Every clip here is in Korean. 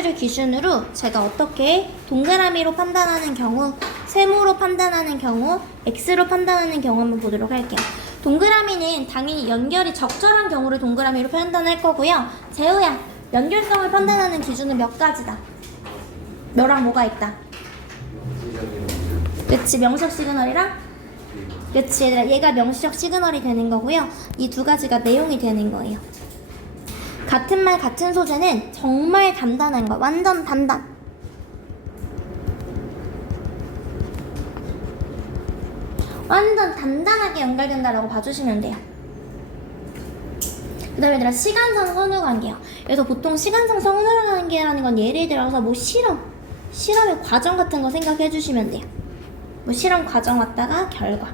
를 기준으로 제가 어떻게 동그라미로 판단하는 경우, 세모로 판단하는 경우, X로 판단하는 경우 한번 보도록 할게요. 동그라미는 당연히 연결이 적절한 경우를 동그라미로 판단할 거고요. 재우야, 연결성을 판단하는 기준은 몇 가지다? 너랑 뭐가 있다? 그치, 명시적 시그널이랑? 그치, 얘들아, 얘가 명시적 시그널이 되는 거고요. 이 두 가지가 내용이 되는 거예요. 같은 말 같은 소재는 정말 단단한 거, 완전 단단. 완전 단단하게 연결된다라고 봐주시면 돼요. 그 다음에 얘들아, 시간상 선후관계요. 그래서 보통 시간상 선후관계라는 건 예를 들어서 뭐 실험의 과정 같은 거 생각해 주시면 돼요. 뭐 실험 과정 왔다가 결과,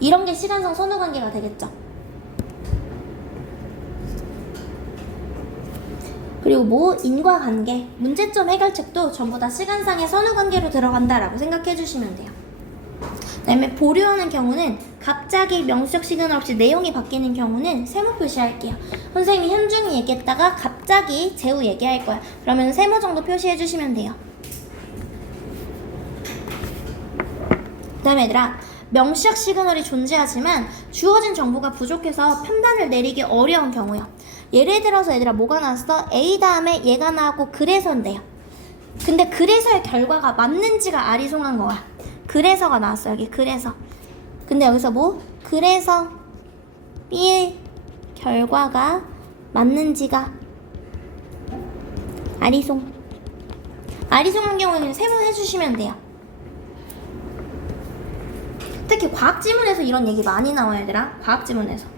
이런 게 시간상 선후관계가 되겠죠. 그리고 뭐 인과관계, 문제점 해결책도 전부 다 시간상의 선후관계로 들어간다라고 생각해 주시면 돼요. 그 다음에 보류하는 경우는 갑자기 명시적 시그널 없이 내용이 바뀌는 경우는 세모 표시할게요. 선생님이 현중이 얘기했다가 갑자기 재우 얘기할 거야. 그러면 세모 정도 표시해 주시면 돼요. 그 다음에 얘들아, 명시적 시그널이 존재하지만 주어진 정보가 부족해서 판단을 내리기 어려운 경우요. 예를 들어서 얘들아, 뭐가 나왔어? A 다음에 얘가 나왔고 그래서인데요. 근데 그래서의 결과가 맞는지가 아리송한 거야. 그래서가 나왔어, 여기 그래서. 근데 여기서 뭐? 그래서 B의 결과가 맞는지가 아리송한 경우에는 세모해 주시면 돼요. 특히 과학지문에서 이런 얘기 많이 나와요, 얘들아. 과학지문에서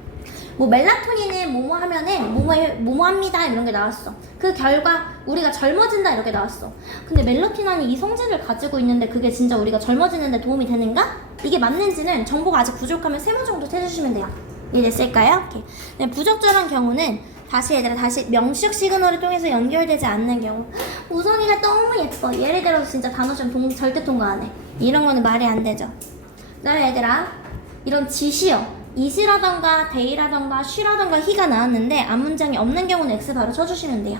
뭐 멜라토닌은 뭐뭐 하면은 뭐뭐 합니다 이런 게 나왔어. 그 결과 우리가 젊어진다 이렇게 나왔어. 근데 멜라토닌이 이 성질을 가지고 있는데 그게 진짜 우리가 젊어지는데 도움이 되는가? 이게 맞는지는 정보가 아직 부족하면 세모 정도 해주시면 돼요. 이해됐을까요? 오케이. 네, 부적절한 경우는 다시 얘들아, 다시 명시적 시그널을 통해서 연결되지 않는 경우. 우성이가 너무 예뻐. 예를 들어서 진짜 단어 시험 절대 통과 안 해. 이런 거는 말이 안 되죠. 그 다음에 얘들아, 이런 지시어, is라던가 they라던가 she라던가 he가 나왔는데 앞문장이 없는 경우는 x 바로 쳐주시면 돼요.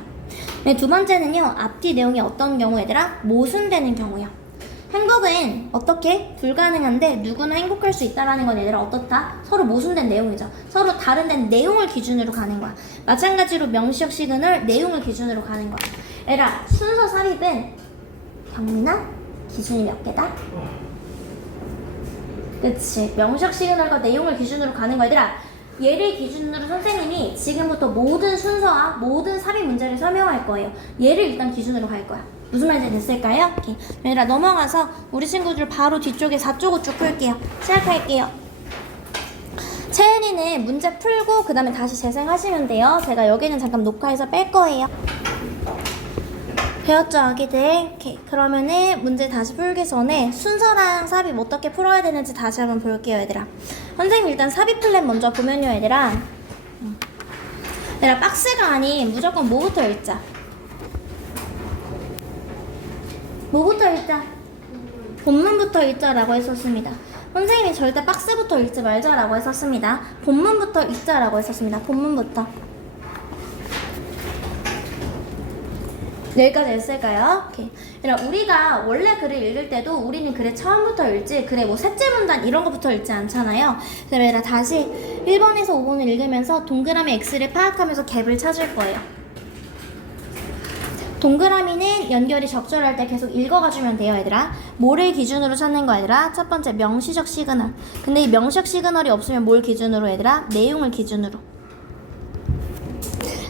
네, 두 번째는요, 앞뒤 내용이 어떤 경우 얘들아? 모순되는 경우요. 행복은 어떻게? 불가능한데 누구나 행복할 수 있다라는 건 얘들아 어떻다? 서로 모순된 내용이죠. 서로 다른 데 내용을 기준으로 가는 거야. 마찬가지로 명시적 시그널 내용을 기준으로 가는 거야. 얘들아, 순서 삽입은 경민아 기준이 몇 개다? 그치, 명시적 시그널과 내용을 기준으로 가는 거. 얘들아, 얘를 기준으로 선생님이 지금부터 모든 순서와 모든 삽입 문제를 설명할 거예요. 얘를 일단 기준으로 갈 거야. 무슨 말인지 됐을까요? 오케이. 얘들아, 넘어가서 우리 친구들 바로 뒤쪽에 4쪽 5쪽 풀게요. 시작할게요. 채은이는 문제 풀고 그 다음에 다시 재생하시면 돼요. 제가 여기는 잠깐 녹화해서 뺄 거예요. 배웠죠, 아기들? 오케이. 그러면은 문제 다시 풀기 전에 순서랑 삽입 어떻게 풀어야 되는지 다시 한번 볼게요, 얘들아. 선생님 일단 삽입 플랜 먼저 보면요, 얘들아. 얘들아, 박스가 아닌 무조건 뭐부터 읽자? 뭐부터 읽자? 본문부터 읽자라고 했었습니다. 선생님이 절대 박스부터 읽지 말자라고 했었습니다. 본문부터 읽자라고 했었습니다. 본문부터. 여기까지 했을까요? 오케이. 그럼 우리가 원래 글을 읽을 때도 우리는 글의 처음부터 읽지, 글의 뭐 셋째 문단 이런 거부터 읽지 않잖아요. 그래서 다시 1번에서 5번을 읽으면서 동그라미 X를 파악하면서 갭을 찾을 거예요. 동그라미는 연결이 적절할 때 계속 읽어가주면 돼요, 얘들아. 뭐를 기준으로 찾는 거, 얘들아? 첫 번째, 명시적 시그널. 근데 이 명시적 시그널이 없으면 뭘 기준으로, 얘들아? 내용을 기준으로.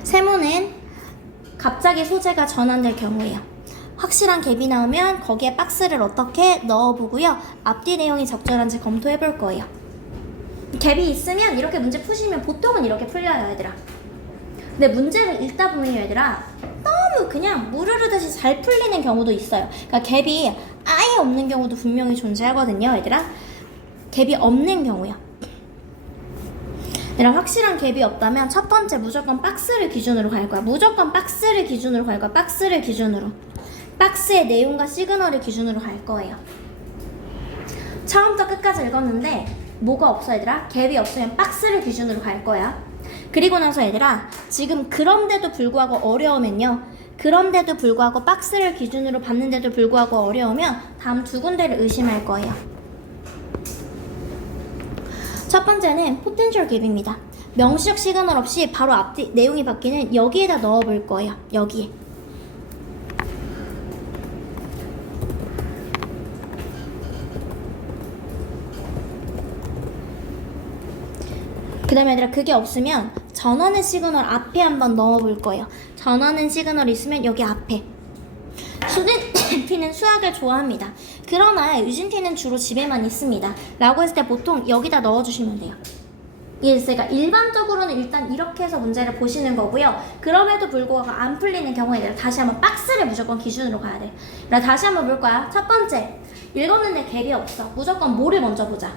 세모는 갑자기 소재가 전환될 경우에요. 확실한 갭이 나오면 거기에 박스를 어떻게 넣어보고요. 앞뒤 내용이 적절한지 검토해볼 거예요. 갭이 있으면 이렇게 문제 푸시면 보통은 이렇게 풀려요, 얘들아. 근데 문제를 읽다 보면 얘들아, 너무 그냥 물 흐르듯이 잘 풀리는 경우도 있어요. 그러니까 갭이 아예 없는 경우도 분명히 존재하거든요, 얘들아. 갭이 없는 경우요. 얘들아, 확실한 갭이 없다면 첫 번째 무조건 박스를 기준으로 갈 거야. 무조건 박스를 기준으로 갈 거야. 박스를 기준으로. 박스의 내용과 시그널을 기준으로 갈 거예요. 처음부터 끝까지 읽었는데 뭐가 없어, 얘들아? 갭이 없으면 박스를 기준으로 갈 거야. 그리고 나서 얘들아, 지금 그런데도 불구하고 어려우면요, 그런데도 불구하고 박스를 기준으로 봤는데도 불구하고 어려우면 다음 두 군데를 의심할 거예요. 첫 번째는 포텐셜 갭입니다. 명시적 시그널 없이 바로 앞뒤 내용이 바뀌는 여기에다 넣어볼 거예요. 여기에. 그 다음에 얘들아 그게 없으면 전원의 시그널 앞에 한번 넣어볼 거예요. 전원의 시그널이 있으면 여기 앞에. 유진T는 수학을 좋아합니다. 그러나 유진T는 주로 집에만 있습니다. 라고 했을 때 보통 여기다 넣어주시면 돼요. 그러니까 일반적으로는 일단 이렇게 해서 문제를 보시는 거고요. 그럼에도 불구하고 안 풀리는 경우에 다시 한번 박스를 무조건 기준으로 가야 돼요. 다시 한번 볼 거야. 첫 번째, 읽었는데 갭이 없어. 무조건 뭐를 먼저 보자?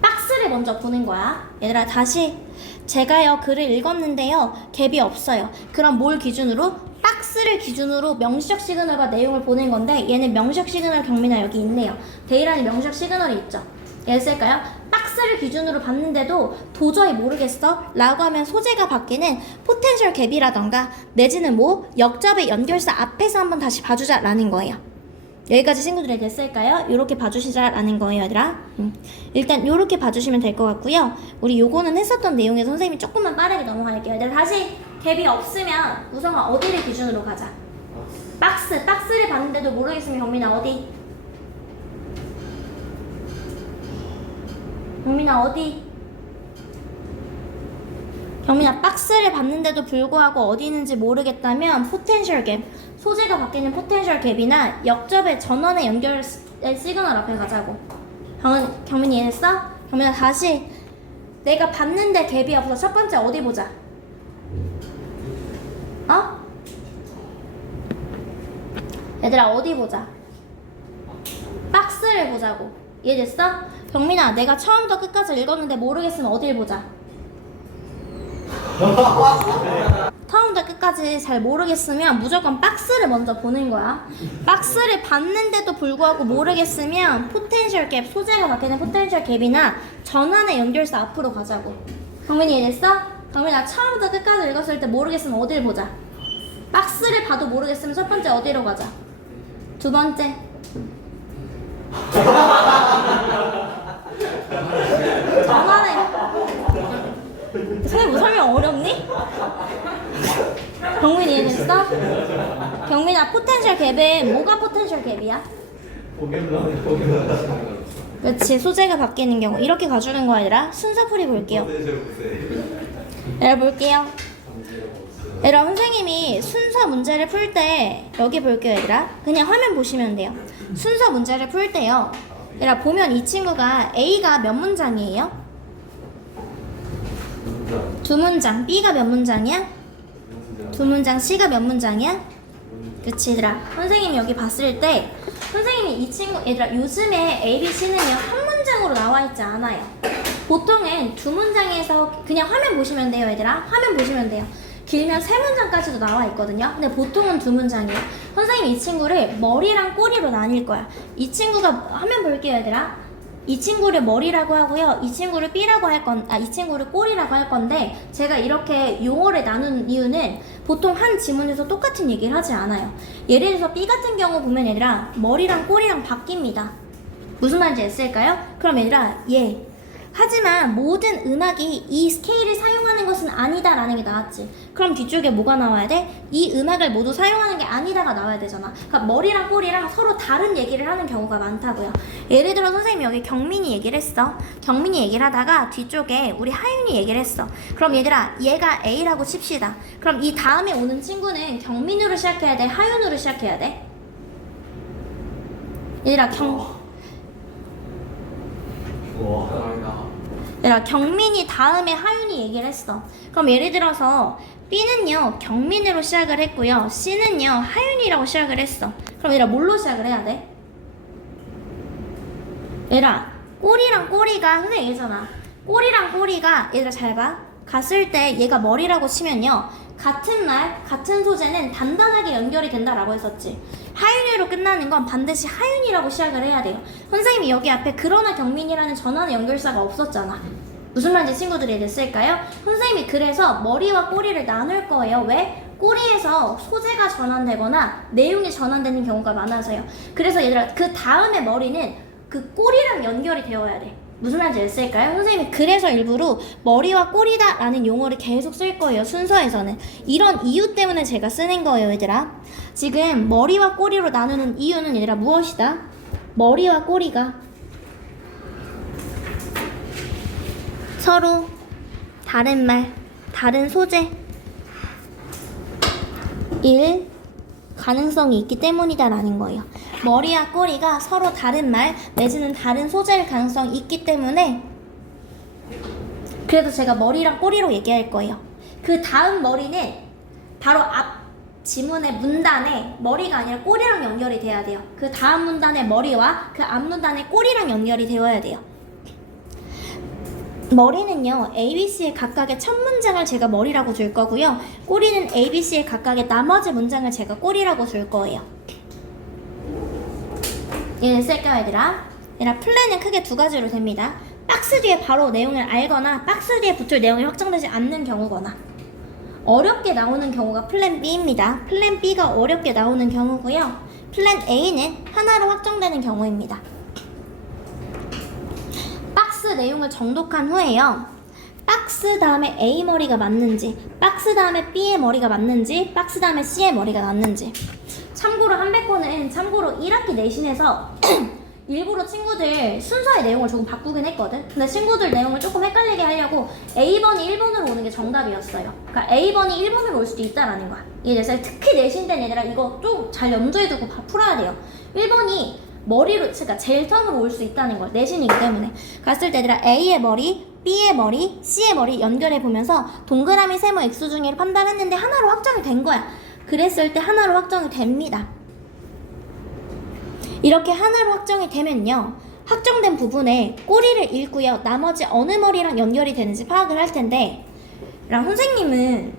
박스를 먼저 보는 거야. 얘들아 다시 제가요 글을 읽었는데요 갭이 없어요. 그럼 뭘 기준으로? 박스를 기준으로 명시적 시그널과 내용을 보는 건데 얘는 명시적 시그널 경미나 여기 있네요. 데이라는 명시적 시그널이 있죠. 얘를 쓸까요? 박스를 기준으로 봤는데도 도저히 모르겠어 라고 하면 소재가 바뀌는 포텐셜 갭이라던가 내지는 뭐 역접의 연결사 앞에서 한번 다시 봐주자 라는 거예요. 여기까지 친구들이 됐을까요? 요렇게 봐주시자 라는 거예요 얘들아. 일단 요렇게 봐주시면 될 것 같고요. 우리 요거는 했었던 내용에서 선생님이 조금만 빠르게 넘어갈게요. 얘들아 다시 갭이 없으면 우성아 어디를 기준으로 가자? 박스를 봤는데도 모르겠으면 경민아 어디? 경민아 어디? 경민아 박스를 봤는데도 불구하고 어디 있는지 모르겠다면 포텐셜 갭, 소재가 바뀌는 포텐셜 갭이나 역접의 전원의 연결 시그널 앞에 가자고. 경민이 이해했어? 경민아 다시 내가 봤는데 갭이 없어. 첫 번째 어디 보자? 어? 얘들아 어디 보자? 박스를 보자고. 이해됐어? 경민아 내가 처음부터 끝까지 읽었는데 모르겠으면 어딜 보자? 처음부터 끝까지 잘 모르겠으면 무조건 박스를 먼저 보는 거야. 박스를 봤는데도 불구하고 모르겠으면 포텐셜 갭, 소재가 바뀌는 포텐셜 갭이나 전환의 연결사 앞으로 가자고. 경민이 이해됐어? 경민아 처음부터 끝까지 읽었을 때 모르겠으면 어딜 보자? 박스를 봐도 모르겠으면 첫 번째 어디로 가자? 두 번째 전환의 선생님 뭐 설명 어렵니? 경민이 이해됐어? 경민아 포텐셜 갭에 뭐가 포텐셜 갭이야? 그렇지 소재가 바뀌는 경우 이렇게 가주는 거 아니라 순서풀이 볼게요. 얘들아 볼게요. 얘들아 선생님이 순서 문제를 풀 때 여기 볼게요 얘들아. 그냥 화면 보시면 돼요. 순서 문제를 풀 때요 얘들아 보면 이 친구가 A가 몇 문장이에요? 두 문장. B가 몇 문장이야? 두 문장. C가 몇 문장이야? 그치 얘들아 선생님이 여기 봤을 때 선생님이 이 친구 얘들아 요즘에 A, B, C는요 한 문장으로 나와 있지 않아요. 보통은 두 문장에서 그냥 화면 보시면 돼요 얘들아. 화면 보시면 돼요. 길면 세 문장까지도 나와 있거든요. 근데 보통은 두 문장이에요. 선생님이 이 친구를 머리랑 꼬리로 나뉠 거야. 이 친구가 화면 볼게요 얘들아. 이 친구를 머리라고 하고요. 이 친구를 B라고 이 친구를 꼬리라고 할 건데 제가 이렇게 용어를 나누는 이유는 보통 한 지문에서 똑같은 얘기를 하지 않아요. 예를 들어서 B 같은 경우 보면 얘들아 머리랑 꼬리랑 바뀝니다. 무슨 말인지 아실까요? 그럼 얘들아 하지만 모든 음악이 이 스케일을 사용하는 것은 아니다 라는 게 나왔지. 그럼 뒤쪽에 뭐가 나와야 돼? 이 음악을 모두 사용하는 게 아니다가 나와야 되잖아. 그러니까 머리랑 꼬리랑 서로 다른 얘기를 하는 경우가 많다고요. 예를 들어 선생님이 여기 경민이 얘기를 했어. 경민이 얘기를 하다가 뒤쪽에 우리 하윤이 얘기를 했어. 그럼 얘들아 얘가 A라고 칩시다. 그럼 이 다음에 오는 친구는 경민으로 시작해야 돼? 하윤으로 시작해야 돼? 얘들아 경민이 다음에 하윤이 얘기를 했어. 그럼 예를 들어서 B는요 경민으로 시작을 했고요 C는요 하윤이라고 시작을 했어. 그럼 얘들아 뭘로 시작을 해야 돼? 얘들아 꼬리랑 꼬리가 선생님 얘기잖아. 꼬리랑 꼬리가 얘들아 잘 봐. 갔을 때 얘가 머리라고 치면요 같은 날 같은 소재는 단단하게 연결이 된다라고 했었지. 하윤이로 끝나는 건 반드시 하윤이라고 시작을 해야 돼요. 선생님이 여기 앞에 그러나 경민이라는 전환의 연결사가 없었잖아. 무슨 말인지 친구들이 됐을까요? 선생님이 그래서 머리와 꼬리를 나눌 거예요. 왜? 꼬리에서 소재가 전환되거나 내용이 전환되는 경우가 많아서요. 그래서 얘들아, 그 다음에 머리는 그 꼬리랑 연결이 되어야 돼. 무슨 말인지 아실까요? 선생님이 그래서 일부러 머리와 꼬리다 라는 용어를 계속 쓸 거예요. 순서에서는. 이런 이유 때문에 제가 쓰는 거예요, 얘들아. 지금 머리와 꼬리로 나누는 이유는 얘들아 무엇이다? 머리와 꼬리가 서로 다른 말, 다른 소재 일 가능성이 있기 때문이다 라는 거예요. 머리와 꼬리가 서로 다른 말 내지는 다른 소재일 가능성이 있기 때문에 그래서 제가 머리랑 꼬리로 얘기할 거예요. 그 다음 머리는 바로 앞 지문의 문단에 머리가 아니라 꼬리랑 연결이 돼야 돼요. 그 다음 문단의 머리와 그 앞 문단의 꼬리랑 연결이 되어야 돼요. 머리는요, ABC의 각각의 첫 문장을 제가 머리라고 줄 거고요. 꼬리는 ABC의 각각의 나머지 문장을 제가 꼬리라고 줄 거예요. 얘는 쓸까요, 얘들아? 얘들아, 플랜은 크게 두 가지로 됩니다. 박스 뒤에 바로 내용을 알거나 박스 뒤에 붙을 내용이 확정되지 않는 경우거나 어렵게 나오는 경우가 플랜 B입니다. 플랜 B가 어렵게 나오는 경우고요. 플랜 A는 하나로 확정되는 경우입니다. 박스 내용을 정독한 후에요. 박스 다음에 A 머리가 맞는지, 박스 다음에 B의 머리가 맞는지, 박스 다음에 C의 머리가 맞는지. 참고로 한백호는 참고로 1학기 내신에서 일부러 친구들 순서의 내용을 조금 바꾸긴 했거든. 근데 친구들 내용을 조금 헷갈리게 하려고 A번이 1번으로 오는 게 정답이었어요. 그러니까 A번이 1번으로 올 수도 있다라는 거야. 이해됐어요? 특히 내신 때 얘들아 이거 좀 잘 염두에 두고 풀어야 돼요. 1번이 머리로, 그러니까 제일 처음으로 올 수 있다는 걸, 내신이기 때문에. 갔을 때 얘들아 A의 머리, B의 머리, C의 머리 연결해 보면서 동그라미, 세모, 액수 중에를 판단했는데 하나로 확정이 된 거야. 그랬을 때 하나로 확정이 됩니다. 이렇게 하나로 확정이 되면요, 확정된 부분에 꼬리를 읽고요, 나머지 어느 머리랑 연결이 되는지 파악을 할 텐데, 선생님은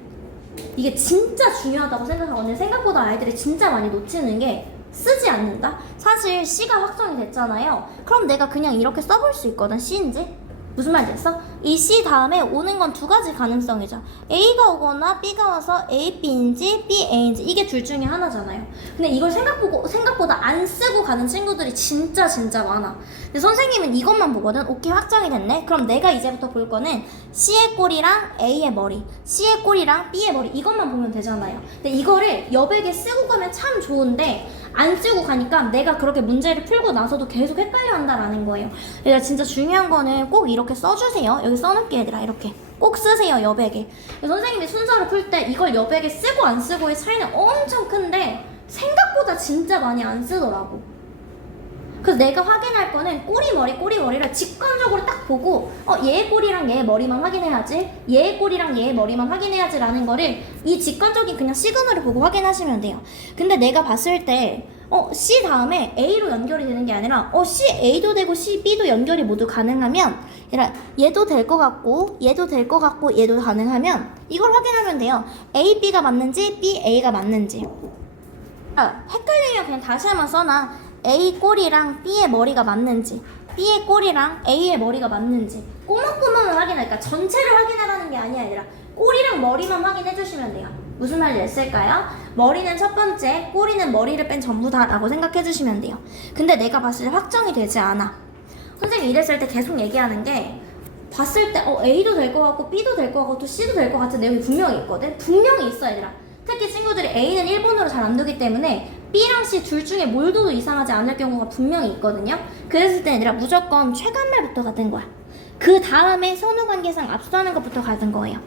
이게 진짜 중요하다고 생각하거든요. 생각보다 아이들이 진짜 많이 놓치는 게 쓰지 않는다? 사실 C가 확정이 됐잖아요. 그럼 내가 그냥 이렇게 써볼 수 있거든. C인지? 무슨 말인지 알겠어? 이 C 다음에 오는 건 두 가지 가능성이죠. A가 오거나 B가 와서 A, B인지 B, A인지 이게 둘 중에 하나잖아요. 근데 이걸 생각보다 안 쓰고 가는 친구들이 진짜 많아. 근데 선생님은 이것만 보거든. 오케이, 확정이 됐네. 그럼 내가 이제부터 볼 거는 C의 꼬리랑 A의 머리, C의 꼬리랑 B의 머리 이것만 보면 되잖아요. 근데 이거를 여백에 쓰고 가면 참 좋은데 안 쓰고 가니까 내가 그렇게 문제를 풀고 나서도 계속 헷갈려 한다라는 거예요. 얘들아, 진짜 중요한 거는 꼭 이렇게 써주세요. 여기 써놓을게, 얘들아. 이렇게 꼭 쓰세요, 여백에. 선생님이 순서를 풀 때 이걸 여백에 쓰고 안 쓰고의 차이는 엄청 큰데 생각보다 진짜 많이 안 쓰더라고. 그래서 내가 확인할 거는 꼬리 머리를 직관적으로 딱 보고 얘의 꼬리랑 얘의 머리만 확인해야지, 얘의 꼬리랑 얘의 머리만 확인해야지 라는 거를 이 직관적인 그냥 시그널을 보고 확인하시면 돼요. 근데 내가 봤을 때 C 다음에 A로 연결이 되는 게 아니라 C A도 되고 C B도 연결이 모두 가능하면, 얘도 될 것 같고 얘도 될 것 같고 얘도 가능하면 이걸 확인하면 돼요. A, B가 맞는지 B, A가 맞는지. 헷갈리면 그냥 다시 한번 써놔. A 꼬리랑 B의 머리가 맞는지, B의 꼬리랑 A의 머리가 맞는지 꼬막꼬막을 확인하니까 전체를 확인하라는 게 아니야, 얘들아. 꼬리랑 머리만 확인해 주시면 돼요. 무슨 말인지 했을까요? 머리는 첫 번째, 꼬리는 머리를 뺀 전부다 라고 생각해 주시면 돼요. 근데 내가 봤을 때 확정이 되지 않아. 선생님이 이랬을 때 계속 얘기하는 게, 봤을 때 A도 될 것 같고 B도 될 것 같고 또 C도 될 것 같은 내용이 분명히 있거든. 분명히 있어, 얘들아. 특히 친구들이 A는 1번으로 잘 안 두기 때문에 B랑 C 둘 중에 뭘 둬도 이상하지 않을 경우가 분명히 있거든요. 그랬을 때 얘들아 무조건 최간말부터 가는 거야. 그 다음에 선후관계상 압수하는 것부터 가는 거예요.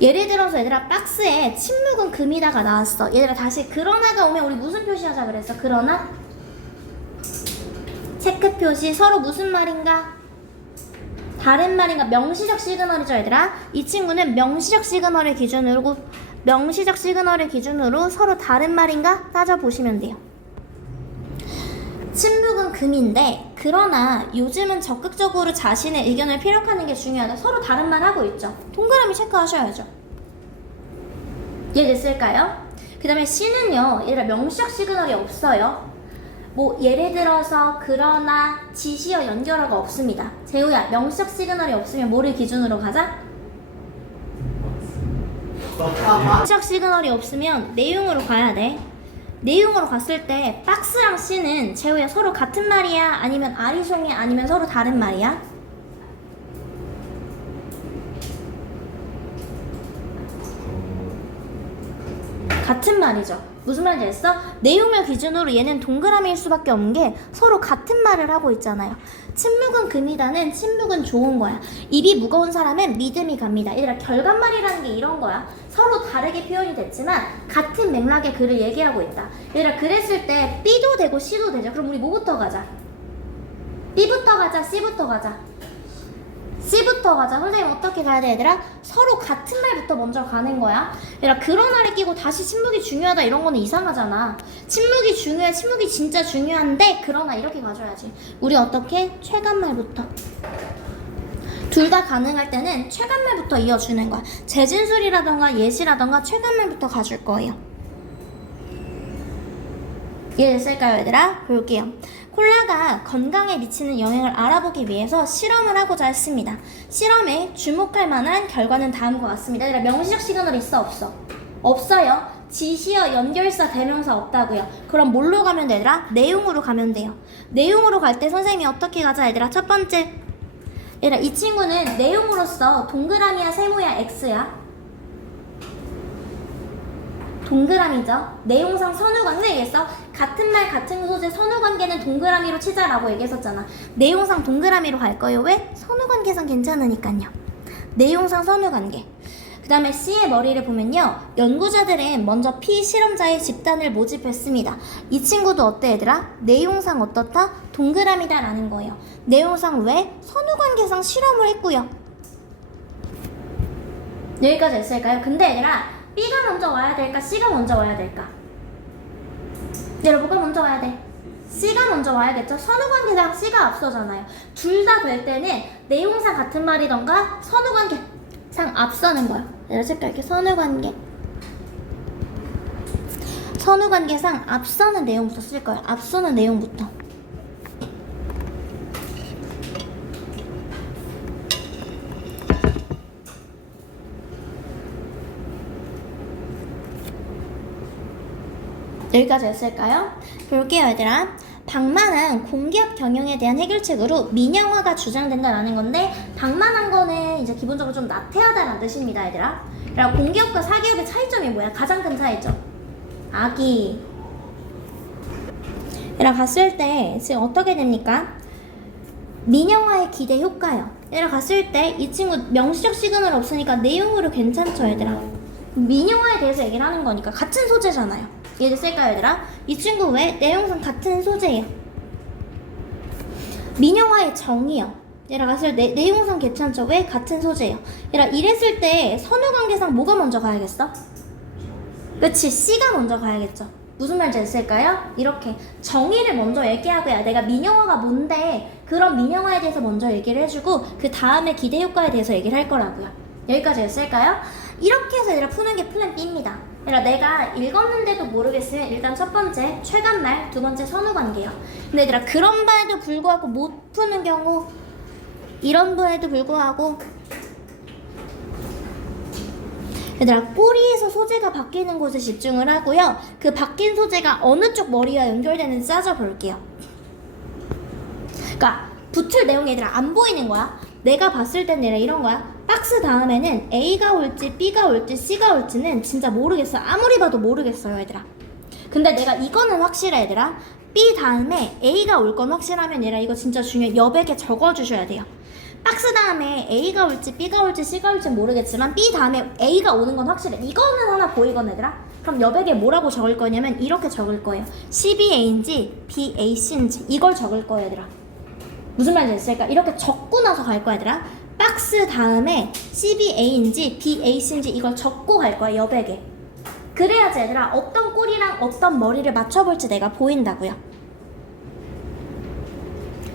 예를 들어서 얘들아 박스에 침묵은 금이다가 나왔어. 얘들아 다시 그러나가 오면 우리 무슨 표시하자 그랬어? 그러나? 체크 표시. 서로 무슨 말인가? 다른 말인가? 명시적 시그널이죠, 얘들아. 이 친구는 명시적 시그널을 기준으로 서로 다른 말인가 따져보시면 돼요. 침묵은 금인데, 그러나 요즘은 적극적으로 자신의 의견을 피력하는 게 중요하다. 서로 다른 말 하고 있죠. 동그라미 체크하셔야죠. 이해됐을까요? 그 다음에 C는요, 얘들아 명시적 시그널이 없어요. 예를 들어서 그러나, 지시어, 연결어가 없습니다. 재우야, 명시적 시그널이 없으면 뭐를 기준으로 가자? 시작 시그널이 없으면 내용으로 가야 돼. 내용으로 갔을 때 박스랑 C는 재호야 서로 같은 말이야? 아니면 아리송이 아니면 서로 다른 말이야? 같은 말이죠. 무슨 말인지 알았어? 내용을 기준으로 얘는 동그라미일 수밖에 없는 게 서로 같은 말을 하고 있잖아요. 침묵은 금이다는 침묵은 좋은 거야. 입이 무거운 사람은 믿음이 갑니다. 얘들아 결과말이라는 게 이런 거야. 서로 다르게 표현이 됐지만 같은 맥락의 글을 얘기하고 있다. 얘들아 그랬을 때 B도 되고 C도 되죠. 그럼 우리 뭐부터 가자? B부터 가자, C부터 가자. C부터 가자. 선생님 어떻게 가야 돼 얘들아? 서로 같은 말부터 먼저 가는 거야. 얘들아 그런 말을 끼고 다시 침묵이 중요하다 이런 거는 이상하잖아. 침묵이 중요해. 침묵이 진짜 중요한데 그러나 이렇게 가져야지. 우리 어떻게? 최간말부터. 둘 다 가능할 때는 최간말부터 이어주는 거야. 재진술이라던가 예시라던가 최간말부터 가줄 거예요. 이해됐을까요 얘들아? 볼게요. 콜라가 건강에 미치는 영향을 알아보기 위해서 실험을 하고자 했습니다. 실험에 주목할 만한 결과는 다음과 같습니다. 얘들아 명시적 시그널 있어 없어? 없어요. 지시어, 연결사, 대명사 없다고요. 그럼 뭘로 가면 돼 얘들아? 내용으로 가면 돼요. 내용으로 갈 때 선생님이 어떻게 가자 얘들아? 첫 번째 얘들아 이 친구는 내용으로서 동그라미야 세모야 X야? 동그라미죠. 내용상 선후관계 얘기했어. 같은 말 같은 소재 선후관계는 동그라미로 치자라고 얘기했었잖아. 내용상 동그라미로 갈 거예요. 왜? 선후관계상 괜찮으니까요. 내용상 선후관계. 그 다음에 C의 머리를 보면요. 연구자들은 먼저 피실험자의 집단을 모집했습니다. 이 친구도 어때 얘들아? 내용상 어떻다? 동그라미다 라는 거예요. 내용상 왜? 선후관계상 실험을 했고요. 여기까지 했을까요? 근데 얘들아 B가 먼저 와야 될까? C가 먼저 와야 될까? 여러분 뭐가 먼저 와야 돼? C가 먼저 와야겠죠? 선후관계상 C가 앞서잖아요. 둘 다 될 때는 내용상 같은 말이던가 선후관계상 앞서는 거야. 여러분 이렇게 선후관계상 앞서는 내용부터 쓸 거야. 앞서는 내용부터. 여기까지 했을까요? 볼게요 얘들아. 방만한 공기업 경영에 대한 해결책으로 민영화가 주장된다라는 건데 방만한 거는 이제 기본적으로 좀 나태하다라는 뜻입니다 얘들아. 그리고 공기업과 사기업의 차이점이 뭐야? 가장 큰 차이점 아기. 얘들아 갔을 때 지금 어떻게 됩니까? 민영화의 기대 효과요. 얘들아 갔을 때 이 친구 명시적 시그널 없으니까 내용으로 괜찮죠 얘들아. 민영화에 대해서 얘기를 하는 거니까 같은 소재잖아요. 이해됐을까요 얘들아? 이 친구 왜? 내용상 같은 소재예요. 민영화의 정의요. 얘들아 갔을 때 내용상 괜찮죠? 왜? 같은 소재예요. 얘들아 이랬을 때 선후관계상 뭐가 먼저 가야겠어? 그치 C가 먼저 가야겠죠. 무슨 말인지 됐을까요? 이렇게 정의를 먼저 얘기하고야 내가 민영화가 뭔데 그런 민영화에 대해서 먼저 얘기를 해주고 그 다음에 기대 효과에 대해서 얘기를 할 거라고요. 여기까지 됐을까요? 이렇게 해서 얘들아 푸는 게 플랜 B입니다. 얘들아 내가 읽었는데도 모르겠으면 일단 첫 번째 최간말, 두 번째 선후관계요. 근데 얘들아 그런 바에도 불구하고 못 푸는 경우 이런 바에도 불구하고 얘들아 꼬리에서 소재가 바뀌는 곳에 집중을 하고요. 그 바뀐 소재가 어느 쪽 머리와 연결되는지 따져볼게요. 그러니까 붙을 내용이 얘들아 안 보이는 거야. 내가 봤을 땐 얘들아 이런 거야. 박스 다음에는 A가 올지 B가 올지 C가 올지는 진짜 모르겠어. 아무리 봐도 모르겠어요 얘들아. 근데 내가 이거는 확실해 얘들아. B 다음에 A가 올 건 확실하면 얘들아 이거 진짜 중요해. 여백에 적어주셔야 돼요. 박스 다음에 A가 올지 B가 올지 C가 올지 모르겠지만 B 다음에 A가 오는 건 확실해. 이거는 하나 보이건 얘들아. 그럼 여백에 뭐라고 적을 거냐면 이렇게 적을 거예요. CBA인지 BAC인지 이걸 적을 거예요 얘들아. 무슨 말인지 됐을까? 이렇게 적고 나서 갈 거야 얘들아. 박스 다음에 CBA인지 BAC인지 이걸 적고 갈 거야 여백에. 그래야지 얘들아 어떤 꼬리랑 어떤 머리를 맞춰볼지 내가 보인다고요.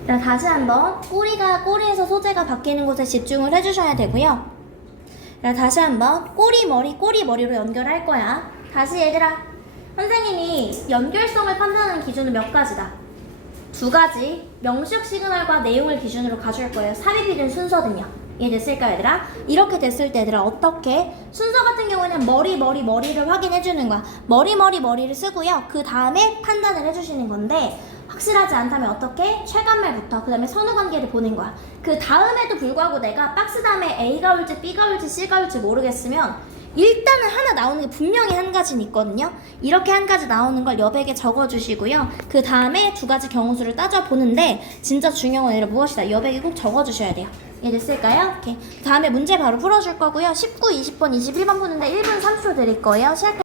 자 다시 한번 꼬리에서 소재가 바뀌는 곳에 집중을 해주셔야 되고요. 자 다시 한번 꼬리 머리로 연결할 거야. 다시 얘들아 선생님이 연결성을 판단하는 기준은 몇 가지다? 두 가지. 명시적 시그널과 내용을 기준으로 가줄 거예요. 삽입이 된 순서는요. 이해됐을까 얘들아? 이렇게 됐을 때 얘들아 어떻게? 순서 같은 경우에는 머리를 확인해 주는 거야. 머리를 쓰고요. 그 다음에 판단을 해주시는 건데 확실하지 않다면 어떻게? 최간말부터 그 다음에 선후관계를 보는 거야. 그 다음에도 불구하고 내가 박스 다음에 A가 올지 B가 올지 C가 올지 모르겠으면 일단은 하나 나오는 게 분명히 한 가지는 있거든요. 이렇게 한 가지 나오는 걸 여백에 적어주시고요. 그 다음에 두 가지 경우수를 따져보는데 진짜 중요한 건 무엇이다. 여백에 꼭 적어주셔야 돼요. 이해됐을까요? 오케이. 그 다음에 문제 바로 풀어줄 거고요. 19, 20번, 21번 푸는데 1분 30초 드릴 거예요. 시작해.